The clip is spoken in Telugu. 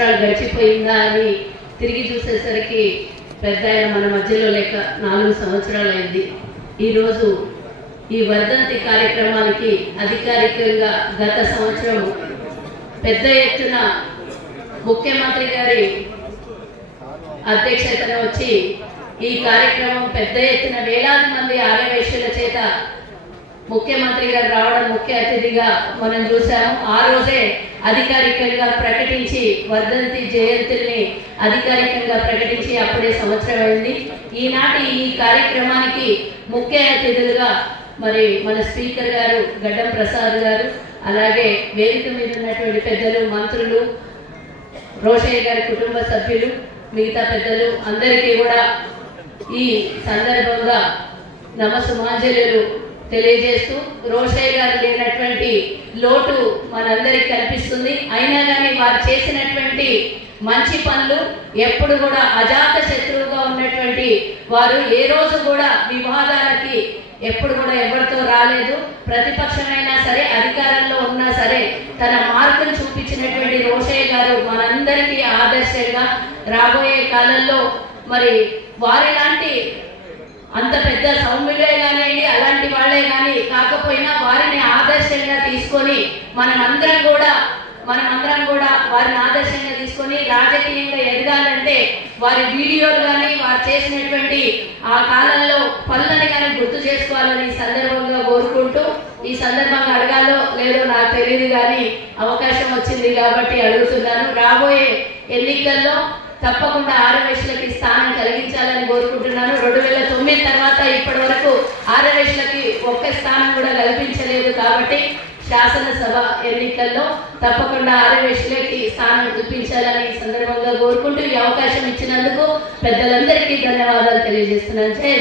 సంవత్సరాలు గడిచిపోయిందా అని తిరిగి చూసేసరికి పెద్ద ఆయన మన మధ్యలో లేక నాలుగు సంవత్సరాలు అయింది ఈరోజు ఈ వర్ధంతి కార్యక్రమానికి అధికారికంగా గత సంవత్సరం పెద్ద ఎత్తున ముఖ్యమంత్రి గారి అధ్యక్షతన వచ్చి ఈ కార్యక్రమం పెద్ద ఎత్తున వేలాది మంది ఆర్యవేశ్యుల చేత ముఖ్యమంత్రి గారు రావడం ముఖ్య అతిథిగా మనం చూసాము ఆ రోజే అధికారికంగా ప్రకటించి వర్ధంతి జయంతుల్ని అధికారికంగా ప్రకటించి అప్పుడే సంవత్సరం అయింది. ఈనాటి ఈ కార్యక్రమానికి ముఖ్య అతిథులుగా మరి మన స్పీకర్ గారు గడ్డం ప్రసాద్ గారు అలాగే వేదిక మీద ఉన్నటువంటి పెద్దలు మంత్రులు రోషయ్య గారి కుటుంబ సభ్యులు మిగతా పెద్దలు అందరికీ కూడా ఈ సందర్భంగా నమస్సుమాంజలు తెలియజేస్తూ రోషయ్య గారు లేనటువంటి లోటు మనందరికి కనిపిస్తుంది. అయినా కానీ వారు చేసినటువంటి మంచి పనులు ఎప్పుడు కూడా అజాత శత్రువుగా ఉన్నటువంటి వారు ఏ రోజు కూడా వివాదాలకి ఎప్పుడు కూడా ఎవరితో రాలేదు. ప్రతిపక్షమైనా సరే అధికారంలో ఉన్నా సరే తన మార్కులు చూపించినటువంటి రోషయ్య గారు మనందరికీ ఆదర్శంగా రాబోయే కాలంలో మరి వారి లాంటి అంత పెద్ద సౌమ్యులే కానివ్వండి అలాంటి వాళ్ళే కానీ కాకపోయినా వారిని ఆదర్శంగా తీసుకొని మనమందరం కూడా మనమందరం కూడా వారిని ఆదర్శంగా తీసుకొని రాజకీయంగా ఎదగాలంటే వారి వీడియోలు కానీ వారు చేసినటువంటి ఆ కాలంలో పనులని కానీ గుర్తు చేసుకోవాలని సందర్భంగా కోరుకుంటూ ఈ సందర్భంగా అడగాలో లేదో నాకు తెలియదు కానీ అవకాశం వచ్చింది కాబట్టి అడుగుతున్నాను. రాబోయే ఎన్నికల్లో తప్పకుండా ఆరవేశులకి స్థానం కలిగించాలని కోరుకుంటున్నాను. రెండు వేల తొమ్మిది తర్వాత ఇప్పటి వరకు ఆరవేశులకి ఒక్క స్థానం కూడా కల్పించలేదు కాబట్టి శాసనసభ ఎన్నికల్లో తప్పకుండా ఆరవేషులకి స్థానం కల్పించాలని ఈ సందర్భంగా కోరుకుంటూ ఈ అవకాశం ఇచ్చినందుకు పెద్దలందరికీ ధన్యవాదాలు తెలియజేస్తున్నాను. జై